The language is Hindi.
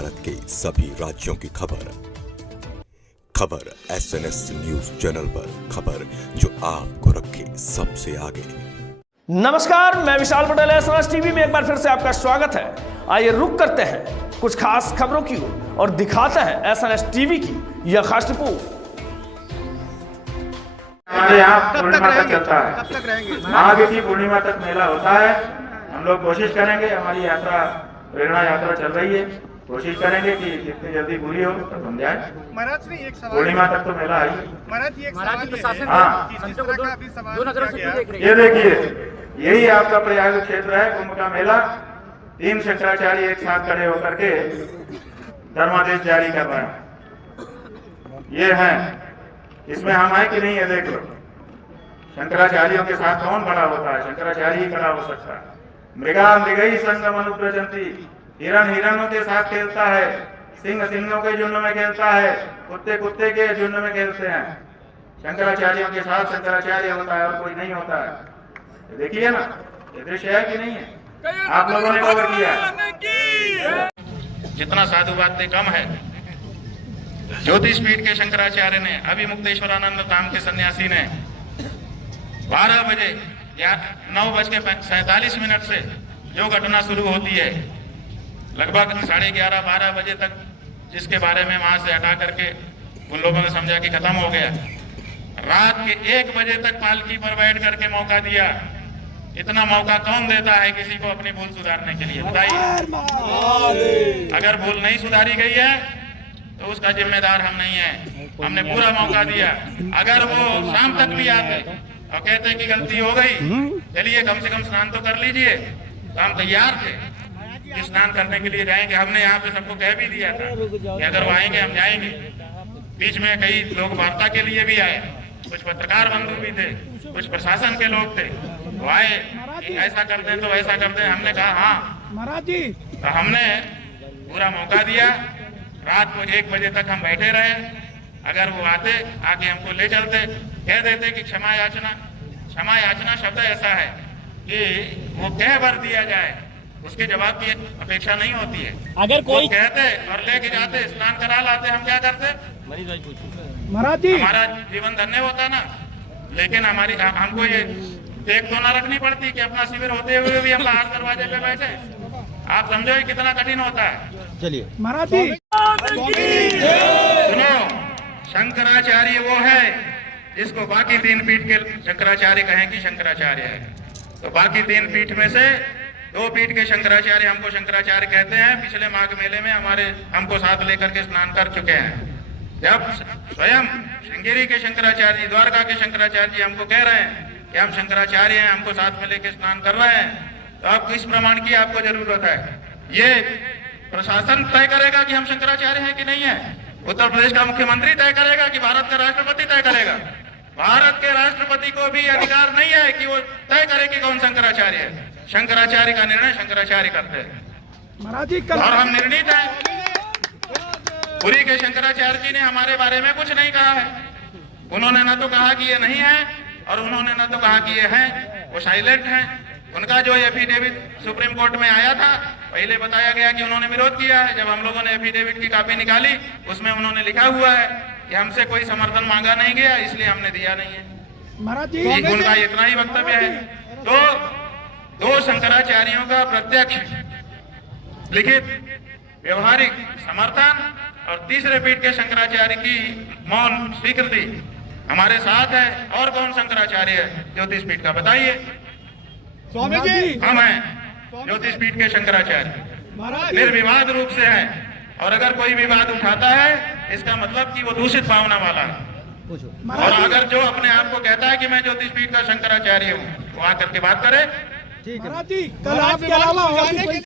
भारत के सभी राज्यों की खबर SNS न्यूज चैनल पर, खबर जो आपको रखे सबसे आगे। नमस्कार, मैं विशाल पटेल, SNS टीवी में एक बार फिर से आपका स्वागत है। आइए रुक करते हैं कुछ खास खबरों की ओर और दिखाते हैं SNS टीवी की यह खास रिपोर्ट। हमारे यहाँ पूर्णिमा तक चलता है, माघ की पूर्णिमा तक मेला होता है। हम लोग कोशिश करेंगे, हमारी यात्रा प्रेरणा यात्रा चल रही है, कोशिश करेंगे कि जितनी जल्दी पूरी हो तब हम जाए। महाराज ने एक सवाल, पूर्णिमा तक तो मेला आई। महाराज जी एक सवाल प्रशासन है। ये देखिए, यही आपका प्रयाग क्षेत्र है, कुंभ का मेला। 3 शंकराचार्य एक साथ खड़े होकर के धर्मादेश जारी कर रहे हैं। ये है, इसमें हम है कि नहीं, ये देख लो। शंकराचार्यों के साथ कौन खड़ा होता है? शंकराचार्य ही खड़ा हो सकता है। मृगा मृगई संगम अनुप्रजंती, हिरण हिरणों के साथ खेलता है, सिंह सिंहों के झुंड में खेलता है, कुत्ते कुत्ते के झुंड में खेलते हैं। शंकराचार्यों के साथ शंकराचार्य होता है और कोई नहीं होता है। देखिए ना, ये दृश्य है कि नहीं है? आप लोगों ने कवर किया है। जितना साधुवाद से कम है। ज्योतिषपीठ के शंकराचार्य ने, अभी मुक्तेश्वरानंद धाम के सन्यासी ने 12 बजे या 9:47 से जो घटना शुरू होती है, लगभग 11:30-12 बजे तक, जिसके बारे में वहां से हटा करके उन लोगों ने समझा कि खत्म हो गया। रात के 1 बजे तक पालकी पर बैठ करके मौका दिया। इतना मौका कौन देता है किसी को अपनी भूल सुधारने के लिए? बताइए। अगर भूल नहीं सुधारी गई है तो उसका जिम्मेदार हम नहीं है। हमने पूरा मौका दिया। अगर वो शाम तक भी आते और कहते कि गलती हो गई, चलिए कम से कम स्नान तो कर लीजिए, तो हम तैयार थे कि स्नान करने के लिए जाएंगे। हमने यहाँ पे सबको कह भी दिया था कि अगर वो आएंगे हम जाएंगे। बीच में कई लोग वार्ता के लिए भी आए, कुछ पत्रकार बंधु भी थे, कुछ प्रशासन के लोग थे, वो आए कि ऐसा कर दे तो ऐसा कर दे। हमने कहा हाँ महाराज जी, तो हमने पूरा मौका दिया। रात को 1 बजे तक हम बैठे रहे। अगर वो आते, आके हमको ले चलते, कह देते कि क्षमा याचना शब्द ऐसा है कि वो कह भर दिया जाए, उसके जवाब की अपेक्षा नहीं होती है। अगर कोई कहते और लेके जाते, स्नान करा लाते, हम क्या करते? महाराज जी, हमारा जीवन धन्य होता ना। लेकिन हमको ये देख तो ना रखनी पड़ती कि अपना शिविर होते हुए भी हम बाहर दरवाजे पे बैठे। आप समझो ये कितना कठिन होता है। चलिए महाराज जी, सुनो, शंकराचार्य वो है जिसको बाकी 3 पीठ के शंकराचार्य कहें कि शंकराचार्य है। तो बाकी 3 पीठ में से 2 पीठ के शंकराचार्य हमको शंकराचार्य कहते हैं। पिछले माघ मेले में हमको साथ लेकर के स्नान कर चुके हैं। जब स्वयं श्रृंगेरी के शंकराचार्य, द्वारका के शंकराचार्य जी हमको कह रहे हैं कि हम शंकराचार्य हैं, हमको साथ में लेके स्नान कर रहे हैं, तो आपको इस प्रमाण की आपको जरूरत है। ये प्रशासन तय करेगा कि हम शंकराचार्य हैं कि नहीं है। उत्तर प्रदेश का मुख्यमंत्री तय करेगा कि भारत का राष्ट्रपति तय करेगा? भारत के राष्ट्रपति को भी अधिकार नहीं है कि वो तय करे कि कौन शंकराचार्य है। शंकराचार्य का निर्णय शंकराचार्य करते हैं और हम निर्णित हैं। पुरी के शंकराचार्य जी ने हमारे बारे में कुछ नहीं कहा है। उन्होंने न तो कहा कि ये नहीं है और उन्होंने न तो कहा कि ये है। वो साइलेंट है। उनका जो एफिडेविट सुप्रीम कोर्ट में आया था, पहले बताया गया कि उन्होंने विरोध किया है। जब हम लोगों ने एफिडेविट की कॉपी निकाली, उसमें उन्होंने लिखा हुआ है कि हमसे कोई समर्थन मांगा नहीं गया, इसलिए हमने दिया नहीं है। महाराज जी, उनका इतना ही वक्तव्य है। तो 2 शंकराचार्यों का प्रत्यक्ष लिखित व्यवहारिक समर्थन और तीसरे पीठ के शंकराचार्य की मौन स्वीकृति हमारे साथ है। और कौन शंकराचार्य है ज्योतिष पीठ का? बताइए। स्वामी जी, हम हैं ज्योतिष पीठ के शंकराचार्य, निर्विवाद रूप से है। और अगर कोई विवाद उठाता है, इसका मतलब कि वो दूषित भावना वाला है। और अगर जो अपने आप को कहता है कि मैं ज्योतिष पीठ का शंकराचार्य हूँ, वो आकर के बात करे। ठीक है।